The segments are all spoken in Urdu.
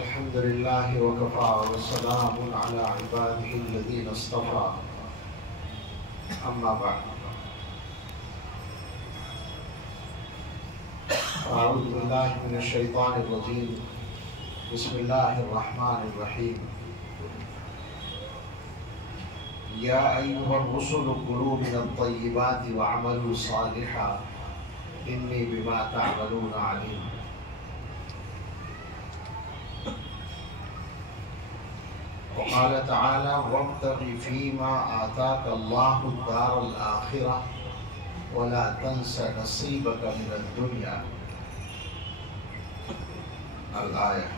الحمد لله وكفى وسلام على عباده الذين اصطفى أما بعد أعوذ بالله من الشيطان الرجيم بسم الله الرحمن الرحيم يا أيها الرسل كلوا من الطيبات واعملوا صالحا إني بما تعملون عليم. وقال تعالى وابتغ فيما آتاك الله الدار الآخرة ولا تنس نصيبك من الدنيا الآية.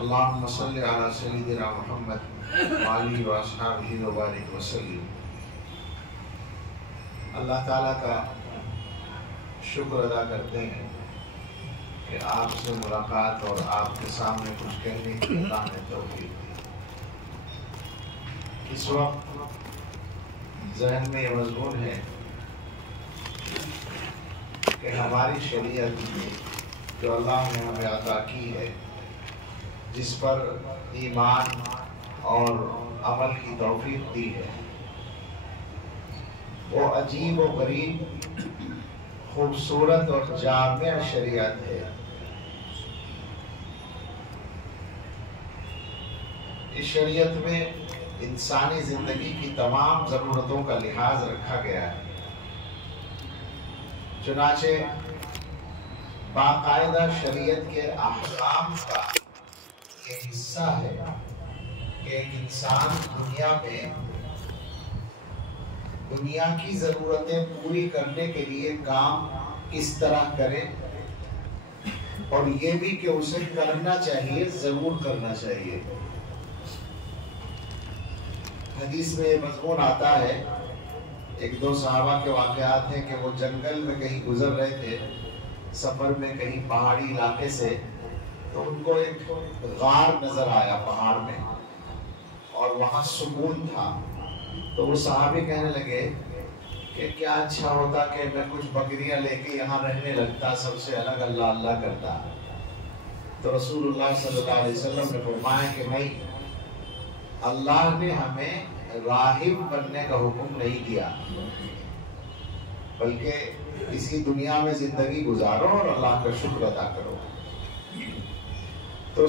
اللهم صل على سيدنا محمد وآله وأصحابه وبارك وسلم. اللہ تعالیٰ کا شکر ادا کرتے ہیں کہ آپ سے ملاقات اور آپ کے سامنے کچھ کہنے کی اللہ نے توفیق دی. اس وقت ذہن میں یہ مضمون ہے کہ ہماری شریعت جو اللہ نے ہمیں عطا کی ہے، جس پر ایمان اور عمل کی توفیق دی ہے، وہ عجیب و غریب، خوبصورت اور جامع شریعت ہے. اس شریعت میں انسانی زندگی کی تمام ضرورتوں کا لحاظ رکھا گیا ہے. چنانچہ باقاعدہ شریعت کے احکام کا یہ حصہ ہے کہ ایک انسان دنیا کی ضرورتیں پوری کرنے کے لیے کام کس طرح کرے، اور یہ بھی کہ اسے کرنا چاہیے، ضرور کرنا چاہیے. حدیث میں یہ مضمون آتا ہے، ایک دو صحابہ کے واقعات ہیں کہ وہ جنگل میں کہیں گزر رہے تھے، سفر میں کہیں پہاڑی علاقے سے، تو ان کو ایک غار نظر آیا پہاڑ میں، اور وہاں سکون تھا. تو وہ صحابی کہنے لگے کہ کیا اچھا ہوتا کہ میں کچھ بکریاں لے کے یہاں رہنے لگتا، سب سے الگ اللہ اللہ کرتا. تو رسول اللہ صلی اللہ علیہ وسلم نے فرمایا کہ نہیں، اللہ نے ہمیں راہب بننے کا حکم نہیں دیا، بلکہ اسی دنیا میں زندگی گزارو اور اللہ کا شکر ادا کرو. تو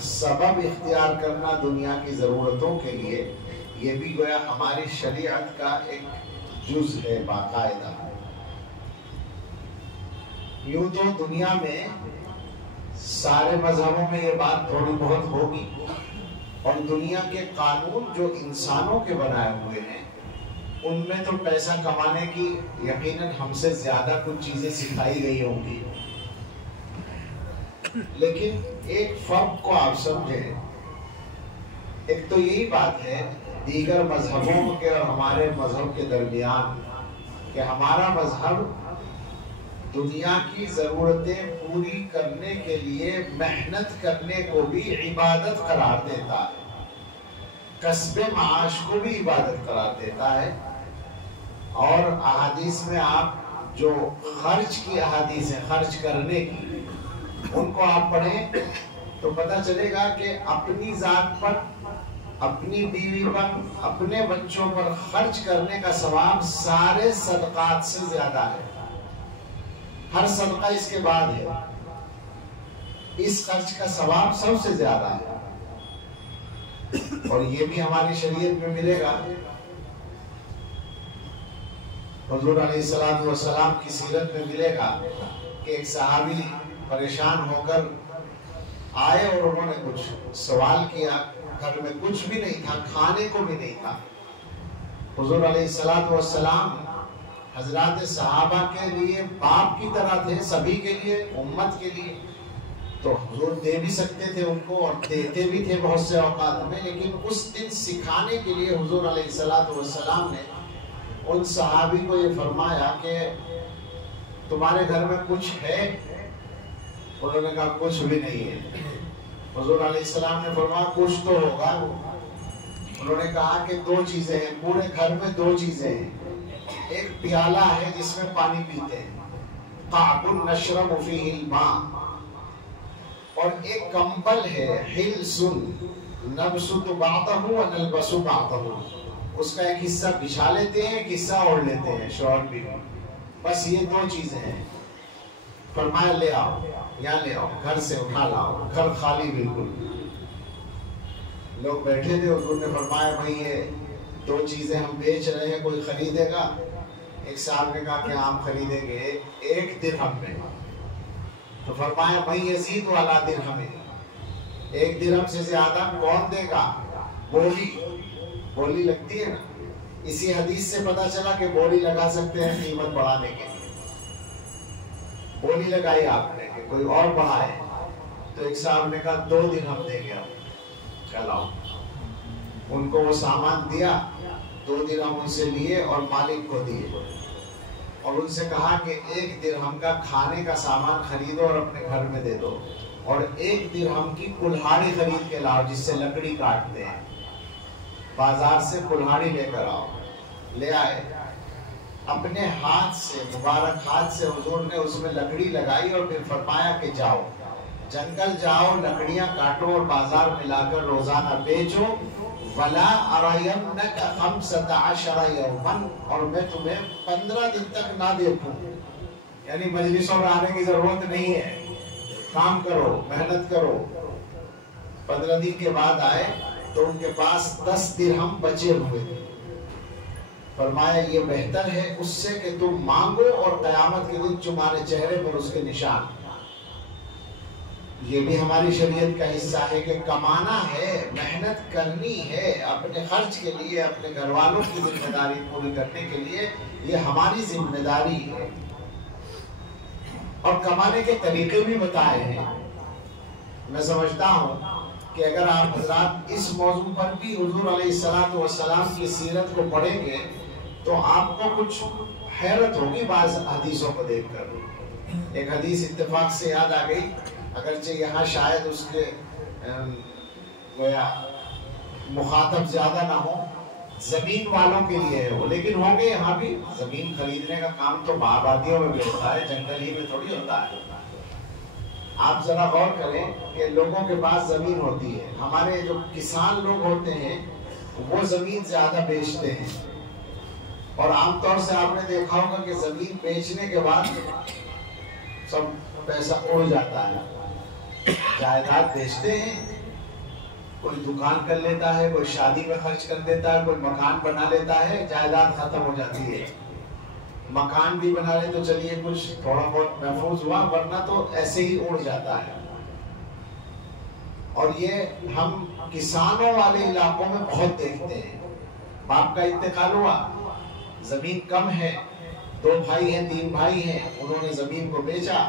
سبب اختیار کرنا دنیا کی ضرورتوں کے لیے یہ بھی گویا ہماری شریعت کا ایک جز ہے باقاعدہ. یوں تو دنیا میں سارے مذہبوں میں یہ بات تھوڑی بہت ہوگی، اور دنیا کے قانون جو انسانوں کے بنائے ہوئے ہیں ان میں تو پیسہ کمانے کی یقیناً ہم سے زیادہ کچھ چیزیں سکھائی گئی ہوں گی، لیکن ایک فرق کو آپ سمجھیں. ایک تو یہی بات ہے دیگر مذہبوں کے اور ہمارے مذہب کے درمیان کہ ہمارا مذہب دنیا کی ضرورتیں پوری کرنے کے لیے محنت کرنے کو بھی عبادت قرار دیتا ہے، کسب معاش کو بھی عبادت قرار دیتا ہے. اور احادیث میں آپ جو خرچ کی احادیث ہیں، خرچ کرنے کی، ان کو آپ پڑھیں تو پتہ چلے گا کہ اپنی ذات پر، اپنی بیوی پر، اپنے بچوں پر خرچ کرنے کا ثواب سارے صدقات سے زیادہ ہے. ہر صدقہ اس کے بعد ہے، اس خرچ کا ثواب سب سے زیادہ ہے. اور یہ بھی ہماری شریعت میں ملے گا. حضور علیہ السلام کی سیرت میں ملے گا کہ ایک صحابی پریشان ہو کر آئے اور انہوں نے کچھ سوال کیا. گھر میں کچھ بھی نہیں تھا، کھانے کو بھی نہیں تھا. حضور علیہ السلام حضرات صحابہ کے لیے باپ کی طرح تھے، سبھی کے لیے، امت کے لیے. تو حضور دے بھی سکتے تھے ان کو اور دیتے بھی تھے بہت سے اوقات میں، لیکن اس دن سکھانے کے لیے حضور علیہ السلام نے ان صحابی کو یہ فرمایا کہ تمہارے گھر میں کچھ ہے؟ انہوں نے کہا کچھ بھی نہیں ہے. حضور علیہ السلام نے فرمایا کچھ تو ہوگا. انہوں نے کہا کہ دو چیزیں ہیں، پورے گھر میں دو چیزیں ہیں. ایک پیالہ ہے جس میں پانی پیتے ہیں، قعب نشرب فیہ الماء، اور ایک کمبل ہے حلسن نبسط بعضہ ونلبس بعضہ، اس کا ایک حصہ بچھا لیتے ہیں، ایک حصہ اوڑھ لیتے ہیں شوہر بھی، بس یہ دو چیزیں ہیں۔ فرمایا لے آؤ، یہاں لے آؤ، گھر سے اٹھا لاؤ، گھر خالی بالکل۔ لوگ بیٹھے تھے، حضور نے فرمایا بھائی یہ دو چیزیں ہم بیچ رہے ہیں، کوئی خریدے گا؟ ایک صاحب نے کہا کہ ہم خریدیں گے 1 درہم میں۔ تو فرمایا بھائی یزید والا درہم، 1 درہم سے زیادہ کون دے گا؟ بولی لگتی ہے نا، اسی حدیث سے پتا چلا کہ بولی لگا سکتے ہیں قیمت بڑھانے کے لیے۔ بولی لگائی آپ نے کہ کوئی اور بڑھائے، تو ایک صاحب نے کہا 2 درہم دیں گے ہم، چلاؤ۔ ان کو وہ سامان دیا، 2 درہم ان سے لیے اور مالک کو دیے، اور ان سے کہا کہ 1 درہم کا کھانے کا سامان خریدو اور اپنے گھر میں دے دو، اور 1 درہم کی کلہاڑی خرید کے لاؤ جس سے لکڑی کاٹتے ہیں، بازار سے کلہاڑی لے کر آؤ۔ لے آئے، اپنے ہاتھ سے، مبارک ہاتھ سے حضور نے اس میں لکڑی لگائی اور پھر فرمایا کہ جاؤ جنگل جاؤ، لکڑیاں کاٹو اور بازار میں لا کر روزانہ بیچو، وَلَا أَرَيَنَّكَ 15 يَوْمًا، اور میں تمہیں 15 دن تک نہ دیکھوں۔ یعنی مجلسوں میں آنے کی ضرورت نہیں ہے، کام کرو، محنت کرو۔ 15 دن کے بعد آئے تو ان کے پاس 10 درہم بچے ہوئے تھے۔ فرمایا یہ بہتر ہے اس سے کہ تم مانگو اور قیامت کے دن تمہارے چہرے پر اس کے نشان۔ یہ بھی ہماری شریعت کا حصہ ہے کہ کمانا ہے، محنت کرنی ہے اپنے خرچ کے لیے، اپنے گھر والوں کی ذمہ داری پوری کرنے کے لیے، یہ ہماری ذمہ داری ہے۔ اور کمانے کے طریقے بھی بتائے ہیں۔ میں سمجھتا ہوں کہ اگر آپ حضرات اس موضوع پر بھی حضور علیہ السلام کی سیرت کو پڑھیں گے تو آپ کو کچھ حیرت ہوگی بعض حدیثوں کو دیکھ کر۔ ایک حدیث اتفاق سے یاد آ گئی، اگرچہ یہاں شاید اس کے مخاطب زیادہ نہ ہو، زمین والوں کے لیے ہو، لیکن ہوں گے یہاں بھی۔ زمین خریدنے کا کام تو آبادیوں میں بھی ہوتا ہے، جنگل ہی میں تھوڑی ہوتا ہے۔ آپ ذرا غور کریں کہ لوگوں کے پاس زمین ہوتی ہے، ہمارے جو کسان لوگ ہوتے ہیں وہ زمین زیادہ بیچتے ہیں، اور عام طور سے آپ نے دیکھا ہوگا کہ زمین بیچنے کے بعد سب پیسہ اڑ جاتا ہے۔ جائیداد بیچتے ہیں، کوئی دکان کر لیتا ہے، کوئی شادی میں خرچ کر دیتا ہے، کوئی مکان بنا لیتا ہے، جائیداد ختم ہو جاتی ہے۔ مکان بھی بنا لے تو چلیے کچھ تھوڑا بہت محفوظ ہوا، ورنہ تو ایسے ہی اڑ جاتا ہے۔ اور یہ ہم کسانوں والے علاقوں میں بہت دیکھتے ہیں۔ باپ کا انتقال ہوا، زمین کم ہے، 2 بھائی ہیں 3 بھائی ہیں، انہوں نے زمین کو بیچا،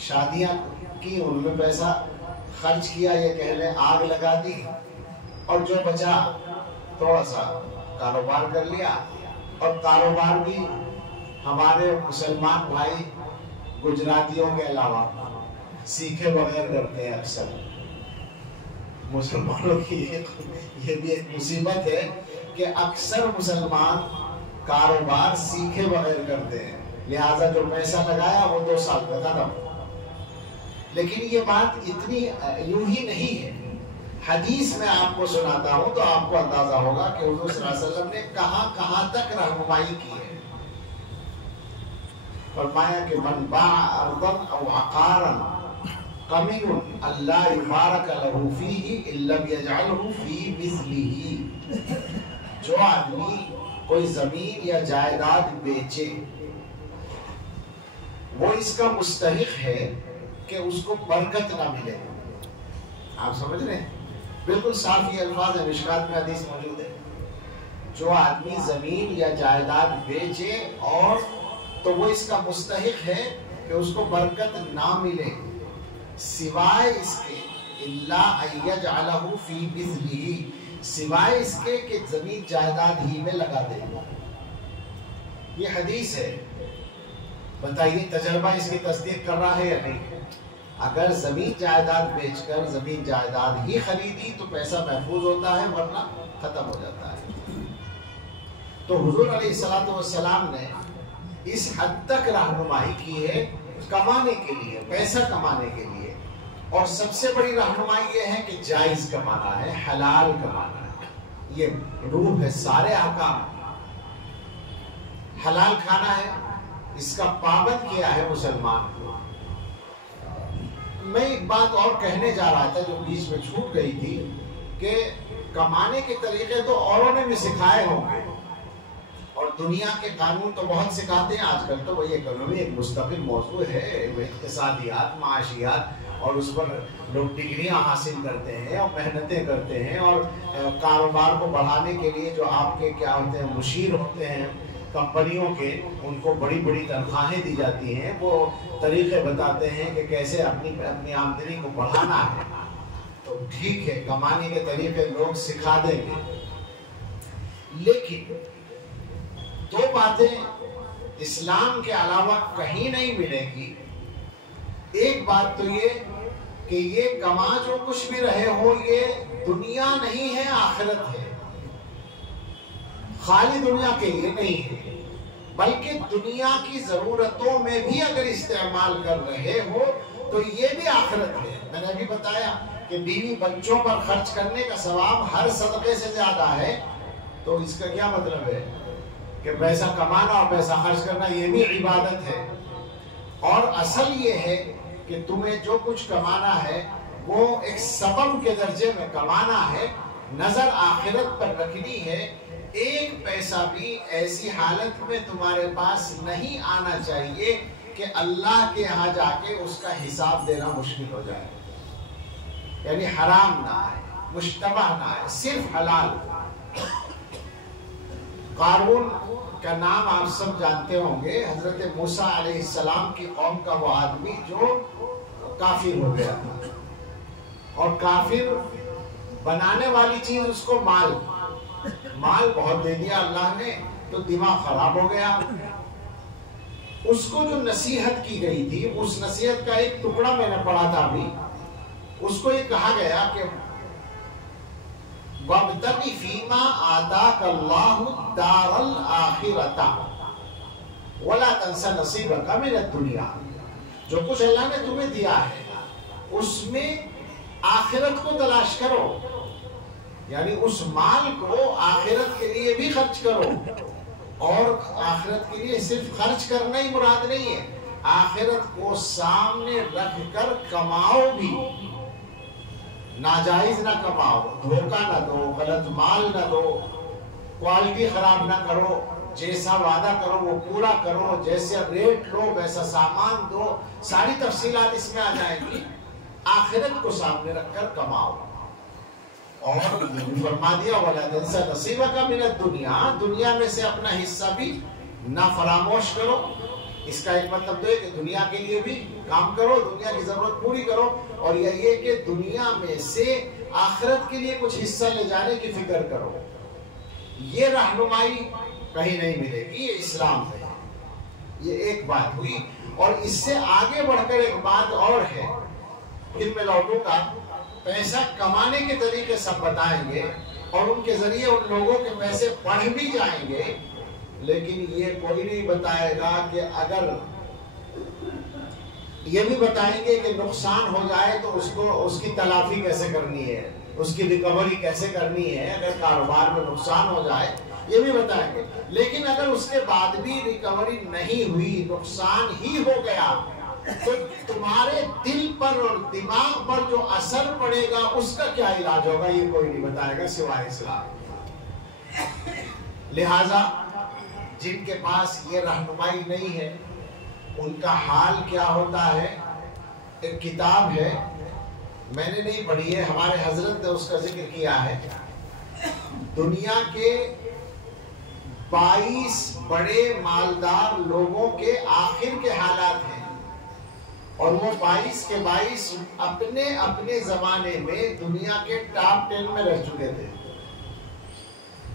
شادیاں کی، ان میں پیسہ خرچ کیا، یہ کہہ لیں آگ لگا دی، اور جو بچا تھوڑا سا کاروبار کر لیا۔ اور کاروبار بھی ہمارے مسلمان بھائی گجراتیوں کے علاوہ سیکھے بغیر کرتے ہیں اکثر۔ مسلمانوں کی یہ بھی ایک مصیبت ہے کہ اکثر مسلمان کاروبار سیکھے بغیر کرتے ہیں، لہٰذا جو پیسہ لگایا وہ 2 سال میں ختم۔ لیکن یہ بات اتنی یوں ہی نہیں ہے۔ حدیث میں آپ کو سناتا ہوں تو آپ کو اندازہ ہوگا کہ حضور صلی اللہ علیہ وسلم نے کہاں تک رہنمائی کی ہے۔ فرمایا کہ من باع ارضا او عقارا قمن اللہ یبارک لہ فیہ ان لم یجعلہ فی مثلہ، جو آدمی کوئی زمین یا جائیداد بیچے وہ اس کا مستحق ہے کہ اس کو برکت نہ ملے۔ آپ سمجھ رہے ہیں؟ بالکل صاف یہ الفاظ ہیں، مشکات میں حدیث موجود ہے۔ جو آدمی زمین یا جائیداد بیچے اور تو وہ اس کا مستحق ہے کہ اس کو برکت نہ ملے، سوائے اس کے اللہ ان یجعلہ فی مثلہ، سوائے اس کے کہ زمین جائیداد ہی میں لگا دے۔ یہ حدیث ہے، بتائیے تجربہ اس کی تصدیق کر رہا ہے یا نہیں؟ اگر زمین جائیداد بیچ کر زمین جائیداد ہی خریدی تو پیسہ محفوظ ہوتا ہے، ورنہ ختم ہو جاتا ہے۔ تو حضور علیہ السلام نے اس حد تک رہنمائی کی ہے کمانے کے لیے، پیسہ کمانے کے لیے، اور سب سے بڑی رہنمائی یہ ہے کہ جائز کمانا ہے، حلال کمانا ہے، یہ روح ہے سارے احکام۔ حلال کھانا ہے، اس کا پابند کیا ہے مسلمان کو۔ میں ایک بات اور کہنے جا رہا تھا جو بیچ میں چھوٹ گئی تھی، کہ کمانے کے طریقے تو اوروں نے بھی سکھائے ہوں گے، اور دنیا کے قانون تو بہت سکھاتے ہیں۔ آج کل تو وہی اکنومی ایک مستقل موضوع ہے، اقتصادیات، معاشیات، اور اس پر لوگ ڈگریاں حاصل کرتے ہیں اور محنتیں کرتے ہیں، اور کاروبار کو بڑھانے کے لیے جو آپ کے کیا ہوتے ہیں مشیر ہوتے ہیں کمپنیوں کے، ان کو بڑی بڑی تنخواہیں دی جاتی ہیں، وہ طریقے بتاتے ہیں کہ کیسے اپنی آمدنی کو بڑھانا ہے۔ تو ٹھیک ہے، کمانے کے طریقے لوگ سکھا دیں گے، لیکن دو باتیں اسلام کے علاوہ کہیں نہیں ملے گی۔ ایک بات تو یہ کہ یہ کما جو کچھ بھی رہے ہو، یہ دنیا نہیں ہے، آخرت ہے، خالی دنیا کے لیے نہیں ہے، بلکہ دنیا کی ضرورتوں میں بھی اگر استعمال کر رہے ہو تو یہ بھی آخرت ہے۔ میں نے ابھی بتایا کہ بیوی بچوں پر خرچ کرنے کا ثواب ہر صدقے سے زیادہ ہے، تو اس کا کیا مطلب ہے کہ پیسہ کمانا اور پیسہ خرچ کرنا یہ بھی عبادت ہے۔ اور اصل یہ ہے کہ تمہیں جو کچھ کمانا ہے وہ ایک سبب کے درجے میں کمانا ہے، نظر آخرت پر رکھنی ہے۔ ایک پیسہ بھی ایسی حالت میں تمہارے پاس نہیں آنا چاہیے کہ اللہ کے ہاں جا کے اس کا حساب دینا مشکل ہو جائے، یعنی حرام نہ آئے، مشتبہ نہ آئے، صرف حلال۔ قارون کا نام آپ سب جانتے ہوں گے، حضرت موسیٰ علیہ السلام کی قوم کا وہ آدمی جو کافر ہو گیا تھا، اور کافر بنانے والی چیز اس کو مال بہت دے دیا اللہ نے، تو دماغ خراب ہو گیا۔ اس کو جو نصیحت کی گئی تھی، اس نصیحت کا ایک ٹکڑا میں نے پڑھا تھا ابھی، اس کو یہ کہا گیا کہ وَابْتَغِ فِيمَا آتَاكَ اللَّهُ الدَّارَ الْآخِرَةَ وَلَا تَنْسَ نَصِيبَكَ مِنَ الدُّنْيَا، جو کچھ اللہ نے تمہیں دیا ہے اس میں آخرت کو تلاش کرو، یعنی اس مال کو آخرت کے لیے بھی خرچ کرو۔ اور آخرت کے لیے صرف خرچ کرنا ہی مراد نہیں ہے، آخرت کو سامنے رکھ کر کماؤ بھی، ناجائز نہ کماؤ، دھوکہ نہ دو، غلط مال نہ دو، کوالٹی خراب نہ کرو، جیسا وعدہ کرو وہ پورا کرو، جیسے ریٹ لو ویسا سامان دو، ساری تفصیلات اس میں آ جائیں گی۔ آخرت کو سامنے رکھ کر کماؤ، اور یہ بھی فرما دیا وَلَا تَنْسَ نَصِيبَكَ مِنَ الدُّنْيَا، دنیا میں سے اپنا حصہ بھی نہ فراموش کرو۔ اس کا ایک مطلب تو ہے کہ دنیا کے لیے بھی کام کرو، دنیا کی ضرورت پوری کرو، اور یہ کہ دنیا میں سے آخرت کے لیے کچھ حصہ لے جانے کی فکر کرو۔ یہ رہنمائی کہیں نہیں ملے گی، یہ اسلام ہے۔ یہ ایک بات ہوئی، اور اس سے آگے بڑھ کر ایک بات اور ہے، پھر میں لوٹوں گا، پیسہ کمانے کے طریقے سب بتائیں گے، اور ان کے ذریعے ان لوگوں کے پیسے بڑھ بھی جائیں گے، لیکن یہ کوئی نہیں بتائے گا کہ اگر یہ بھی بتائیں گے کہ نقصان ہو جائے تو اس کی تلافی کیسے کرنی ہے، اس کی ریکوری کیسے کرنی ہے، اگر کاروبار میں نقصان ہو جائے یہ بھی بتائیں گے۔ لیکن اگر اس کے بعد بھی ریکوری نہیں ہوئی، نقصان ہی ہو گیا، تو تمہارے دل پر اور دماغ پر جو اثر پڑے گا اس کا کیا علاج ہوگا، یہ کوئی نہیں بتائے گا سوائے اسلام۔ لہذا جن کے پاس یہ رہنمائی نہیں ہے ان کا حال کیا ہوتا ہے۔ ایک کتاب ہے، میں نے نہیں پڑھی ہے، ہمارے حضرت نے اس کا ذکر کیا ہے، دنیا کے 22 بڑے مالدار لوگوں کے آخر کے حالات ہیں، اور وہ 22 کے 22 اپنے اپنے زمانے میں دنیا کے ٹاپ 10 میں رہ چکے تھے۔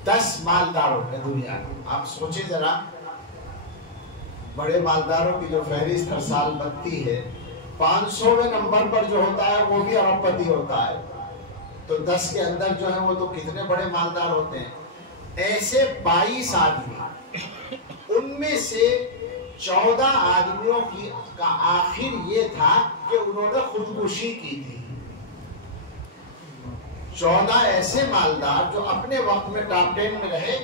10 مالداروں میں دنیا کے، آپ سوچیں ذرا، بڑے مالداروں کی جو فہرست ہر سال بنتی ہے، 500ویں نمبر پر جو ہوتا ہے وہ بھی ارب پتی ہوتا ہے، تو 10 کے اندر جو ہے وہ تو کتنے بڑے مالدار ہوتے ہیں۔ ایسے 22 آدمی، ان میں سے 14 آدمیوں کا آخر یہ تھا کہ انہوں نے خودکشی کی تھی. 14 ایسے مالدار جو اپنے وقت میں ٹاپ 10 میں رہے،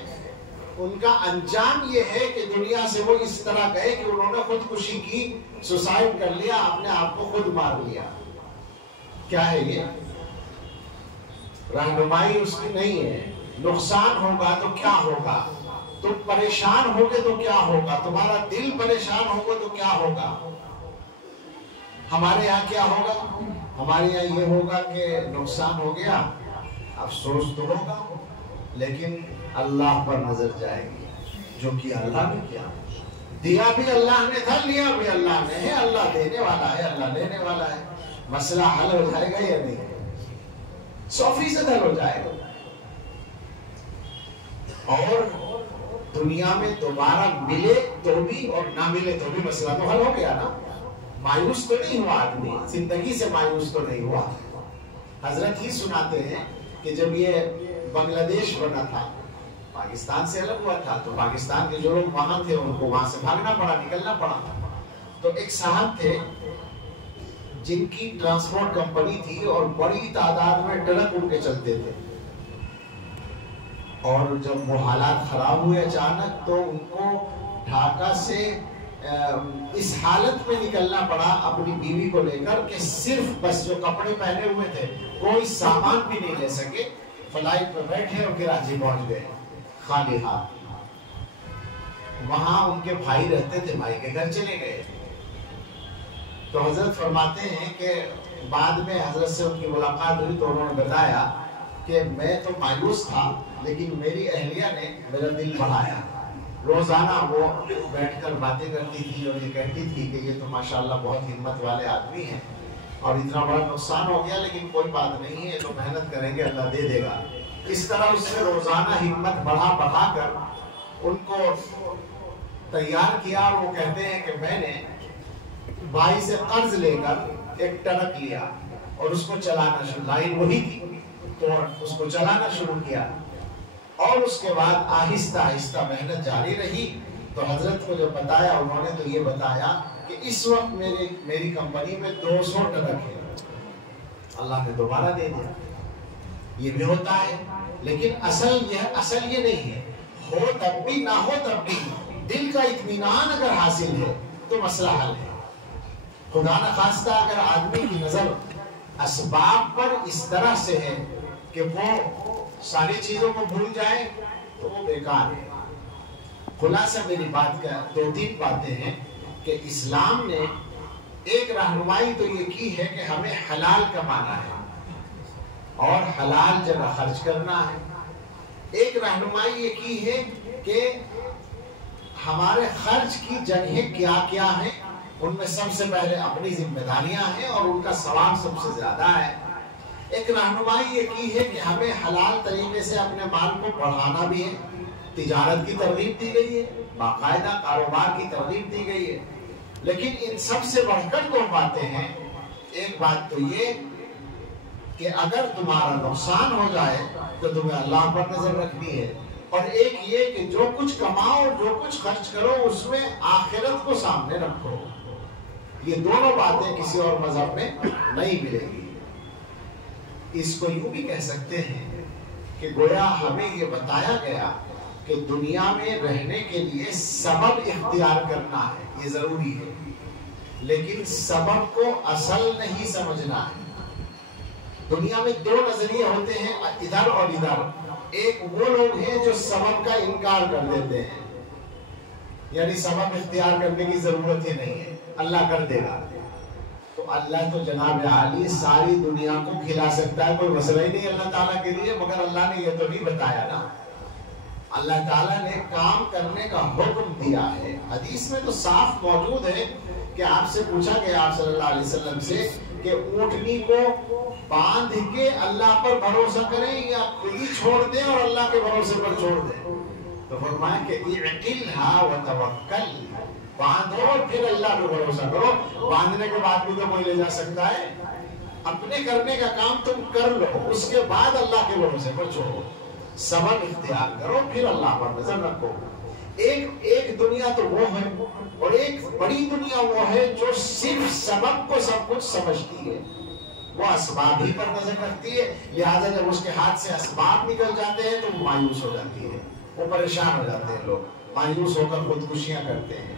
ان کا انجام یہ ہے کہ دنیا سے وہ اس طرح گئے کہ انہوں نے خودکشی کی، سوسائڈ کر لیا، اپنے آپ کو خود مار لیا. کیا ہے یہ؟ رہنمائی اس کی نہیں ہے. نقصان ہوگا تو کیا ہوگا، تم پریشان ہوگے تو کیا ہوگا، تمہارا دل پریشان ہوگا تو کیا ہوگا. ہمارے یہاں کیا ہوگا؟ ہمارے یہاں یہ ہوگا کہ نقصان ہو گیا، افسوس تو ہوگا، لیکن اللہ پر نظر جائے گی. جو کیا اللہ نے کیا، دیا بھی اللہ نے تھا، لیا بھی اللہ نے ہے. اللہ دینے والا ہے، اللہ لینے والا ہے. مسئلہ حل ہو جائے گا یا نہیں؟ 100% حل ہو جائے گا. اور دنیا میں دوبارہ ملے تو بھی اور نہ ملے تو بھی مسئلہ تو حل ہو گیا نا. مایوس تو نہیں ہوا آدمی، زندگی سے مایوس تو نہیں ہوا. حضرت ہی سناتے ہیں کہ جب یہ بنگلہ دیش بنا تھا، پاکستان سے الگ ہوا تھا، تو پاکستان کے جو لوگ وہاں تھے ان کو وہاں سے بھاگنا پڑا، نکلنا پڑا. تو ایک صاحب تھے جن کی ٹرانسپورٹ کمپنی تھی اور بڑی تعداد میں ٹرک ان کے چلتے تھے. اور جب وہ حالات خراب ہوئے اچانک، تو ان کو ڈھاکہ سے اس حالت میں نکلنا پڑا اپنی بیوی کو لے کر کہ صرف بس جو کپڑے پہنے ہوئے تھے، کوئی سامان بھی نہیں لے سکے. فلائٹ پہ بیٹھے اور کراچی پہنچ گئے خالی ہاتھ. وہاں ان کے بھائی رہتے تھے، بھائی کے گھر چلے گئے. تو حضرت فرماتے ہیں کہ بعد میں حضرت سے ان کی ملاقات ہوئی تو انہوں نے بتایا کہ میں تو مایوس تھا، لیکن میری اہلیہ نے میرا دل بڑھایا. روزانہ وہ بیٹھ کر باتیں کرتی تھی اور یہ کہتی تھی کہ یہ تو ماشاءاللہ بہت ہمت والے آدمی ہیں، اور اتنا بڑا نقصان ہو گیا لیکن کوئی بات نہیں ہے، تو محنت کریں گے، اللہ دے دے گا. اس طرح اس سے روزانہ ہمت بڑھا کر ان کو تیار کیا. اور وہ کہتے ہیں کہ میں نے بھائی سے قرض لے کر ایک ٹرک لیا اور اس کو چلانا شروع، لائن وہی تھی تو اس کو چلانا شروع کیا. اور اس کے بعد آہستہ آہستہ محنت جاری رہی. تو حضرت کو جو بتایا، انہوں نے تو یہ بتایا کہ اس وقت میری کمپنی میں 200 ٹرک ہے. اللہ نے دوبارہ دے دیا. یہ بھی ہوتا ہے، لیکن اصل یہ نہیں ہے. ہو تب بھی نہ ہو تب بھی دل کا اطمینان اگر حاصل ہے تو مسئلہ حل ہے. خدا نخواستہ اگر آدمی کی نظر اسباب پر اس طرح سے ہے کہ وہ ساری چیزوں کو بھول جائے تو وہ بیکار ہے. خلاصہ میری بات کا 2-3 باتیں ہیں کہ اسلام نے ایک رہنمائی تو یہ کی ہے کہ ہمیں حلال کمانا ہے اور حلال جگہ خرچ کرنا ہے. ایک رہنمائی یہ کی ہے کہ ہمارے خرچ کی جگہیں کیا کیا ہیں، ان میں سب سے پہلے اپنی ذمہ داریاں ہیں اور ان کا ثواب سب سے زیادہ ہے. ایک رہنمائی یہ کی ہے کہ ہمیں حلال طریقے سے اپنے مال کو بڑھانا بھی ہے. تجارت کی ترغیب دی گئی ہے، باقاعدہ کاروبار کی ترغیب دی گئی ہے. لیکن ان سب سے بڑھ کر 2 باتیں ہیں. ایک بات تو یہ کہ اگر تمہارا نقصان ہو جائے تو تمہیں اللہ پر نظر رکھنی ہے، اور ایک یہ کہ جو کچھ کماؤ اور جو کچھ خرچ کرو اس میں آخرت کو سامنے رکھو. یہ دونوں باتیں کسی اور مذہب میں نہیں ملے گی. اس کو یوں بھی کہہ سکتے ہیں کہ گویا ہمیں یہ بتایا گیا کہ دنیا میں رہنے کے لیے سبب اختیار کرنا ہے، یہ ضروری ہے، لیکن سبب کو اصل نہیں سمجھنا ہے. دنیا میں 2 نظریے ہوتے ہیں، ادھر اور ادھر. ایک وہ لوگ ہیں جو سبب کا انکار کر دیتے ہیں، یعنی سبب اختیار کرنے کی ضرورت ہی نہیں ہے، اللہ کر دے گا. تو اللہ تو جناب عالی ساری دنیا کو کھلا سکتا ہے، کوئی مسئلہ ہی نہیں اللہ تعالیٰ کے لیے. مگر اللہ نے یہ تو نہیں بتایا نا. اللہ تعالیٰ نے کام کرنے کا حکم دیا ہے. حدیث میں تو صاف موجود ہے کہ آپ سے پوچھا گیا آپ صلی اللہ علیہ وسلم سے کہ اونٹنی کو باندھ کے اللہ پر بھروسہ کریں یا خود ہی چھوڑ دیں اور اللہ کے بھروسے پر چھوڑ دیں. تو فرمایا کہ اعقلھا وتوکل، باندھو اور پھر اللہ پہ بھروسہ کرو. باندھنے کے بعد بھی تو کوئی لے جا سکتا ہے. اپنے کرنے کا کام تم کر لو، اس کے بعد اللہ کے بھروسے پر چھوڑو. سبب اختیار کرو، پھر اللہ پر نظر رکھو. ایک دنیا تو وہ ہے اور ایک بڑی دنیا وہ ہے جو صرف سبب کو سب کچھ سمجھتی ہے، وہ اسباب ہی پر نظر رکھتی ہے، لہٰذا جب اس کے ہاتھ سے اسباب نکل جاتے ہیں تو وہ مایوس ہو جاتی ہے، وہ پریشان ہو جاتے ہیں، لوگ مایوس ہو کر خودکشیاں کرتے ہیں۔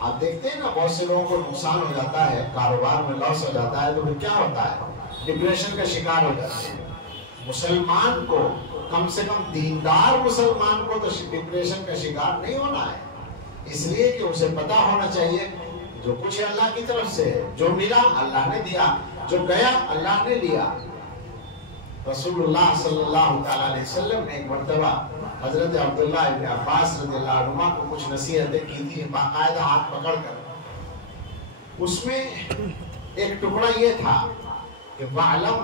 آپ دیکھتے ہیں نا بہت سے لوگوں کو نقصان ہو جاتا ہے، کاروبار میں لاس ہو جاتا ہے، تو پھر کیا ہوتا ہے؟ ڈپریشن کا شکار ہو جاتے ہیں۔ مسلمان کو، کم سے کم دیندار مسلمان کو تو ڈپریشن کا شکار نہیں ہونا ہے، اس لیے کہ اسے پتا ہونا چاہیے جو کچھ ہے اللہ کی طرف سے ہے، جو ملا اللہ نے دیا، جو گیا اللہ نے لیا۔ رسول اللہ صلی اللہ علیہ وسلم نے ایک مرتبہ حضرت عبداللہ ابن عباس رضی اللہ عنہ کو کچھ نصیحتیں کی تھی باقاعدہ ہاتھ پکڑ کر۔ اس میں ایک ٹکڑا یہ تھا کہ وَعْلَمْ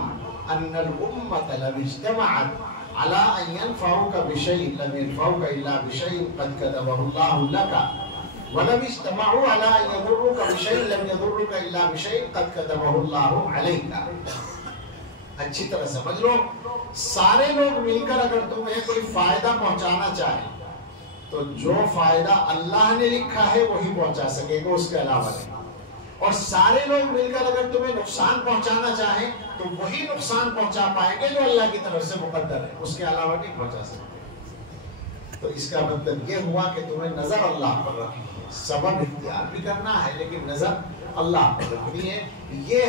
أَنَّ الْأُمَّةَ لَوْ اجْتَمَعَتْ عَلَىٰ أَن يَنْفَعُوكَ بِشَيْءٍ لَمْ يَنْفَعُوكَ إِلَّا بِشَيْءٍ قَدْ كَتَبَهُ اللَّهُ لَكَ وَلَوْ اجْتَمَعُوا عَلَىٰ أَن يَضُرُّوكَ بِشَيْءٍ لَمْ يَضُرُّوكَ إِلَّا بِشَيْءٍ قَدْ كَتَبَهُ اللَّهُ عَلَيْكَ۔ اچھی طرح سمجھ لو، سارے لوگ مل کر اگر تمہیں کوئی فائدہ پہنچانا چاہے تو جو فائدہ اللہ نے لکھا ہے وہی پہنچا سکے گا، اس کے علاوہ نہیں، اور سارے لوگ مل کر اگر تمہیں نقصان پہنچانا چاہیں تو وہی نقصان پہنچا پائیں گے جو اللہ کی طرف سے مقدر ہے، اس کے علاوہ نہیں پہنچا سکتے۔ تو اس کا مطلب یہ ہوا کہ تمہیں نظر اللہ پر رکھنی ہے، سبب اختیار بھی کرنا ہے لیکن نظر اللہ پر رکھنی ہے۔ یہ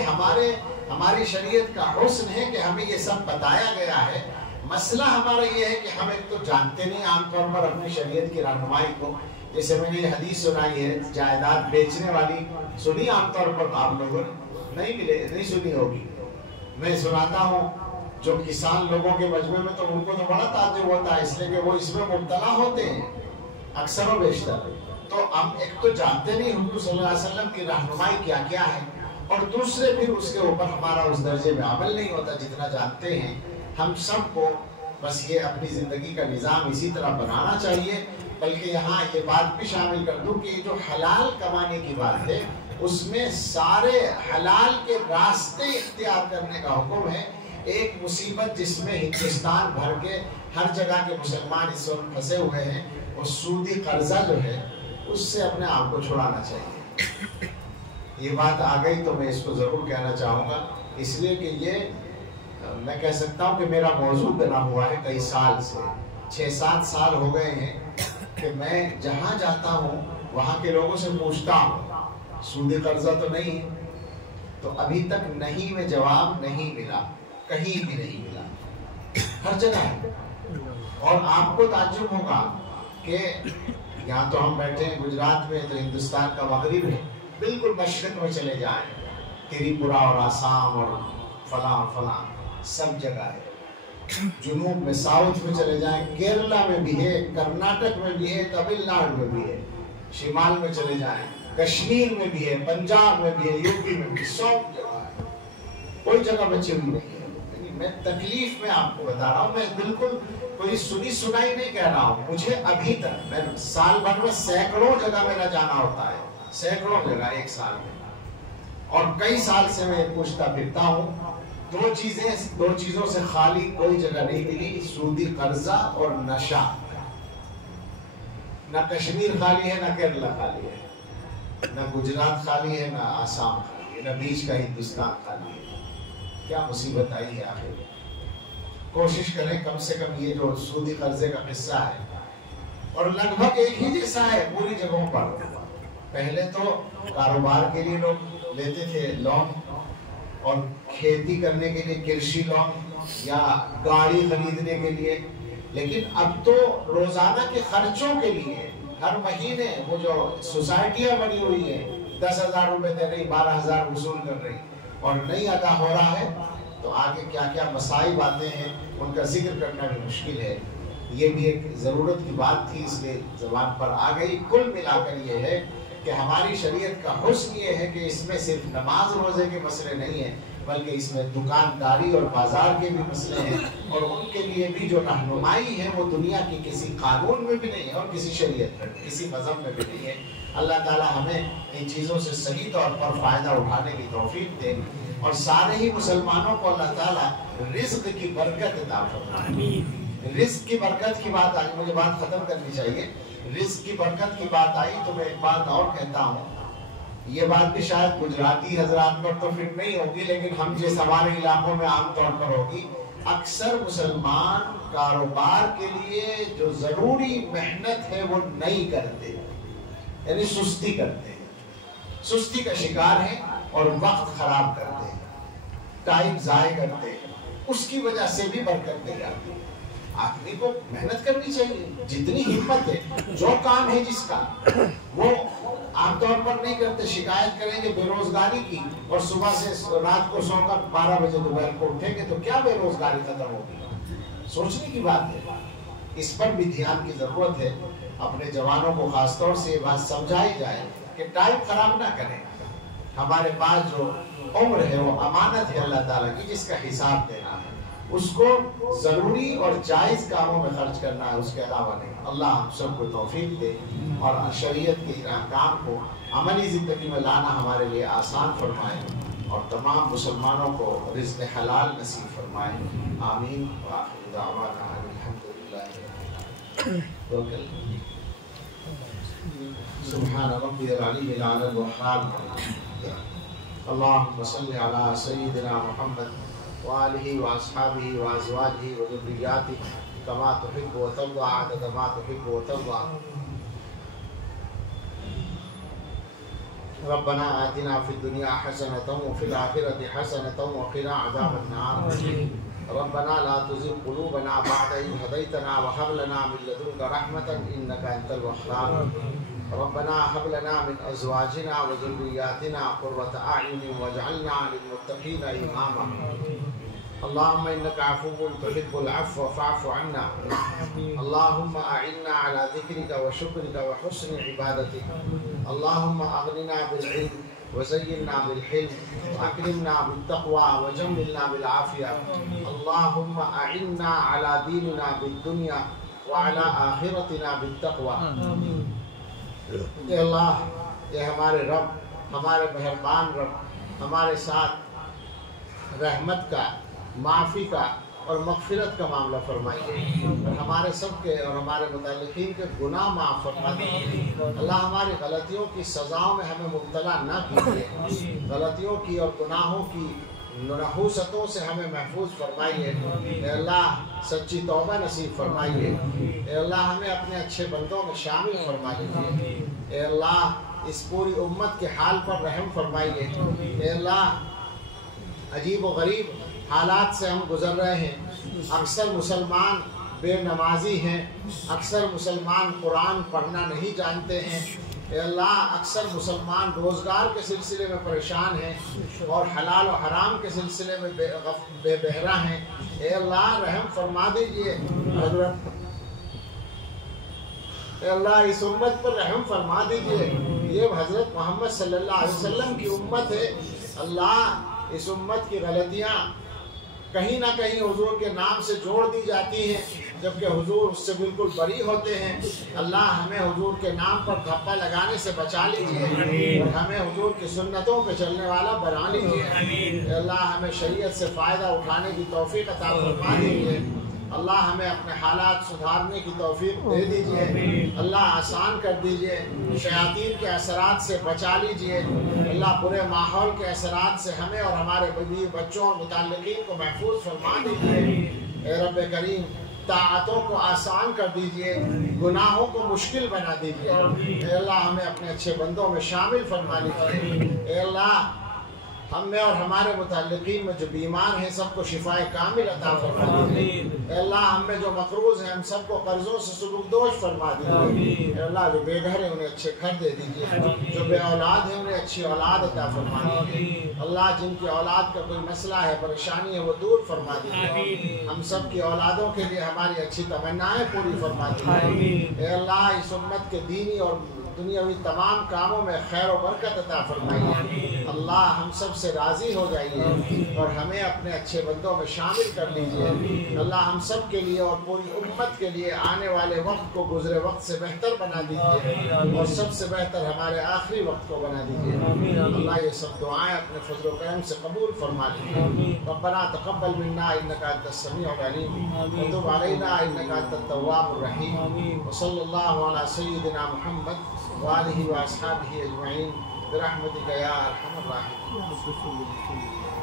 ہماری شریعت کا حسن ہے کہ ہمیں یہ سب بتایا گیا ہے۔ مسئلہ ہمارا یہ ہے کہ ہم ایک تو جانتے نہیں عام طور پر اپنی شریعت کی رہنمائی کو، جیسے میں نے یہ حدیث سنائی ہے جائیداد بیچنے والی، سنی عام طور پر آپ لوگوں نے نہیں سنی ہوگی، میں سناتا ہوں۔ جو کسان لوگوں کے مجمع میں تو ان کو تو بڑا تعجب ہوتا ہے، اس لیے کہ وہ اس میں مبتلا ہوتے ہیں اکثر و بیشتر۔ تو ہم ایک تو جانتے نہیں حضور صلی اللہ علیہ وسلم کی رہنمائی کیا کیا ہے، اور دوسرے پھر اس کے اوپر ہمارا اس درجے میں عمل نہیں ہوتا جتنا جانتے ہیں۔ ہم سب کو بس یہ اپنی زندگی کا نظام اسی طرح بنانا چاہیے، بلکہ یہاں یہ بات بھی شامل کر دوں کہ جو حلال کمانے کی بات ہے اس میں سارے حلال کے راستے اختیار کرنے کا حکم ہے۔ ایک مصیبت جس میں ہندوستان بھر کے ہر جگہ کے مسلمان اس وقت پھنسے ہوئے ہیں، وہ سودی قرضہ جو ہے اس سے اپنے آپ کو چھڑانا چاہیے۔ یہ بات آ گئی تو میں اس کو ضرور کہنا چاہوں گا، اس لیے کہ یہ میں کہہ سکتا ہوں کہ میرا موضوع بنا ہوا ہے کئی سال سے، 6-7 سال ہو گئے ہیں کہ میں جہاں جاتا ہوں وہاں کے لوگوں سے پوچھتا ہوں سودی قرضہ تو نہیں، تو ابھی تک نہیں میں جواب نہیں ملا، کہیں بھی نہیں ملا، ہر جگہ ہے۔ اور آپ کو تعجب ہوگا کہ یہاں تو ہم بیٹھے ہیں گجرات میں، تو ہندوستان کا مغرب ہے، بالکل مشرق میں چلے جائیں، تریپورہ اور آسام اور فلاں فلاں سب جگہ ہے، جنوب میں ساؤتھ میں چلے جائیں، کیرلا میں بھی ہے، کرناٹک میں بھی ہے، تمل ناڈو میں بھی ہے، شمال میں چلے جائیں کشمیر میں بھی ہے، پنجاب میں بھی ہے، یو پی میں بھی، سب جگہ ہے، کوئی جگہ بچی ہوئی نہیں ہے۔ میں تکلیف میں آپ کو بتا رہا ہوں، میں بالکل کوئی سنی سنائی نہیں کہہ رہا ہوں، مجھے ابھی تک میں سال بھر میں سینکڑوں جگہ میرا جانا ہوتا ہے، سینکڑوں جگہ ایک سال میں، اور کئی سال سے میں پوچھتا پھرتا ہوں۔ دو چیزوں سے خالی کوئی جگہ نہیں ملی، سودی قرضہ اور نشہ۔ نہ کشمیر خالی ہے، نہ کیرلا خالی ہے، نہ گجرات خالی ہے، نہ آسام خالی ہے، نہ بیچ کا ہندوستان خالی ہے۔ کیا مصیبت آئی ہے آخر؟ کوشش کریں کم سے کم یہ جو سودی قرضے کا قصہ ہے، اور لگ بھگ ایک ہی جیسا ہے پوری جگہوں پر۔ پہلے تو کاروبار کے لیے لوگ لیتے تھے لون، اور کھیتی کرنے کے لیے کرشی لون یا گاڑی خریدنے کے لیے، لیکن اب تو روزانہ کے خرچوں کے لیے ہر مہینے وہ جو سوسائٹیاں بنی ہوئی ہیں 10,000 روپے دے رہی، 12,000 وصول کر رہی، اور نہیں ادا ہو رہا ہے، تو آگے کیا کیا مسائل آتے ہیں ان کا ذکر کرنا بھی مشکل ہے۔ یہ بھی ایک ضرورت کی بات تھی، اس لیے زبان پر آ گئی۔ کل ملا کر یہ ہے کہ ہماری شریعت کا حسن یہ ہے کہ اس میں صرف نماز روزے کے مسئلے نہیں ہیں، بلکہ اس میں دکانداری اور بازار کے بھی مسئلے ہیں، اور ان کے لیے بھی جو رہنمائی ہے وہ دنیا کی کسی قانون میں بھی نہیں ہے، اور کسی شریعت میں، کسی مذہب میں بھی نہیں ہے۔ اللہ تعالی ہمیں ان چیزوں سے صحیح طور پر فائدہ اٹھانے کی توفیق دے، اور سارے ہی مسلمانوں کو اللہ تعالی رزق کی برکت عطا فرمائے۔ رزق کی برکت کی بات آج مجھے بات ختم کرنی چاہیے۔ رزق کی برکت کی بات آئی تو میں ایک بات اور کہتا ہوں، یہ بات بھی شاید گجراتی حضرات پر تو فٹ نہیں ہوگی، لیکن ہم جس ہمارے علاقوں میں عام طور پر ہوگی، اکثر مسلمان کاروبار کے لیے جو ضروری محنت ہے وہ نہیں کرتے، یعنی سستی کرتے ہیں، سستی کا شکار ہیں اور وقت خراب کرتے ہیں، ٹائم ضائع کرتے ہیں، اس کی وجہ سے بھی برکت نہیں آتی۔ آدمی کو محنت کرنی چاہیے، جتنی ہمت ہے، جو کام ہے جس کا وہ عام طور پر نہیں کرتے، شکایت کریں گے بے روزگاری کی، اور صبح سے رات کو سو کر 12 بجے دوپہر کو اٹھیں گے تو کیا بے روزگاری ختم ہوگی؟ سوچنے کی بات ہے، اس پر بھی دھیان کی ضرورت ہے۔ اپنے جوانوں کو خاص طور سے یہ بات سمجھائی جائے کہ ٹائم خراب نہ کریں، ہمارے پاس جو عمر ہے وہ امانت ہے اللہ تعالیٰ کی جس کا حساب دینا ہے، اس کو ضروری اور جائز کاموں میں خرچ کرنا ہے، اس کے علاوہ نہیں۔ اللہ ہم سب کو توفیق دے اور شریعت کے احکام کو عملی زندگی میں لانا ہمارے لیے آسان فرمائے، اور تمام مسلمانوں کو رزق حلال نصیب فرمائے۔ آمین۔ وآخر دعوانا الحمدللہ سبحان ربی العلی العلی الوہاب۔ اللهم صل على سيدنا محمد وآله وأصحابه وأزواجه وذرياته كما تحب وترضى عدد ما تحب وترضى۔ ربنا آتنا في الدنيا حسنة وفي الآخرة حسنة وقنا عذاب النار۔ ربنا لا تزغ قلوبنا بعد إذ هديتنا وهب لنا من لدنك رحمة إنك أنت الوهاب۔ ربنا هب لنا من أزواجنا وذرياتنا قرة أعين واجعلنا للمتقين إماما۔ اللهم إنك عفو تحب العفو فاعف عنا۔ اللهم أعنا على ذكرك وشكرك وحسن عبادتك۔ اللهم أغننا بالعلم وزينا بالحلم وأكرمنا بالتقوى وجملنا بالعافية۔ اللهم أعنا على ديننا بالدنيا وعلى آخرتنا بالتقوى۔ اے اللہ، یہ ہمارے رب، ہمارے مہربان رب، ہمارے ساتھ رحمت کا، معافی کا اور مغفرت کا معاملہ فرمائیے، اور ہمارے سب کے اور ہمارے متعلقین کے گناہ معاف فرما دیجیے۔ اللہ ہماری غلطیوں کی سزاؤں میں ہمیں مبتلا نہ کیجیے، غلطیوں کی اور گناہوں کی نحوستوں سے ہمیں محفوظ فرمائیے۔ اے اللہ سچی توبہ نصیب فرمائیے۔ اے اللہ ہمیں اپنے اچھے بندوں میں شامل فرما لیجیے۔ اے اللہ اس پوری امت کے حال پر رحم فرمائیے۔ اے اللہ عجیب و غریب حالات سے ہم گزر رہے ہیں، اکثر مسلمان بے نمازی ہیں، اکثر مسلمان قرآن پڑھنا نہیں جانتے ہیں۔ اے اللہ اکثر مسلمان روزگار کے سلسلے میں پریشان ہیں اور حلال و حرام کے سلسلے میں بے بہرا ہیں۔ اے اللہ رحم فرما دیجئے حضرت، اے اللہ اس امت پر رحم فرما دیجئے، یہ حضرت محمد صلی اللہ علیہ وسلم کی امت ہے۔ اللہ اس امت کی غلطیاں کہیں نہ کہیں حضور کے نام سے جوڑ دی جاتی ہیں، جبکہ حضور اس سے بالکل بری ہوتے ہیں۔ اللہ ہمیں حضور کے نام پر دھپا لگانے سے بچا لیجیے اور ہمیں حضور کی سنتوں پہ چلنے والا بنا لیجیے۔ اللہ ہمیں شریعت سے فائدہ اٹھانے کی توفیق عطا فرما دیجیے۔ اللہ ہمیں اپنے حالات سدھارنے کی توفیق دے دیجیے۔ اللہ آسان کر دیجیے، شیاطین کے اثرات سے بچا لیجیے۔ اللہ برے ماحول کے اثرات سے ہمیں اور ہمارے بیوی بچوں اور متعلقین کو محفوظ فرما دیجیے۔ اے رب کریم طاعتوں کو آسان کر دیجیے، گناہوں کو مشکل بنا دیجیے۔ اے اللہ ہمیں اپنے اچھے بندوں میں شامل فرما لیجیے۔ اے اللہ ہم میں اور ہمارے متعلقین میں جو بیمار ہیں سب کو شفائے کامل عطا فرما دیجیے۔ اے اللہ ہم میں جو مقروض ہیں ہم سب کو قرضوں سے سبکدوش فرما دیجیے۔ اے اللہ جو بے گھر ہیں انہیں اچھے گھر دے دیجیے، جو بے اولاد ہیں انہیں اچھی اولاد عطا فرما دیجیے۔ اللہ جن کی اولاد کا کوئی مسئلہ ہے، پریشانی ہے، وہ دور فرما دیجیے۔ ہم سب کی اولادوں کے لیے ہماری اچھی تمنائیں پوری فرما دیجیے۔ اے اللہ اس امت کے دینی اور دنیاوی تمام کاموں میں خیر و برکت عطا فرمائیے۔ اللہ ہم سب سے راضی ہو جائیے اور ہمیں اپنے اچھے بندوں میں شامل کر لیجیے اللہ ہم سب کے لیے اور پوری امت کے لیے آنے والے وقت کو گزرے وقت سے بہتر بنا دیجیے اور سب سے بہتر ہمارے آخری وقت کو بنا دیجیے اللہ یہ سب دعائیں اپنے فضل و کرم سے قبول فرما لیجیے ربنا تقبل منا انك انت السميع العليم وتب علينا انك انت التواب الرحيم وصلى الله على سيدنا محمد وآله واصحابه اجمعين برحمتك يا ارحم الراحمين.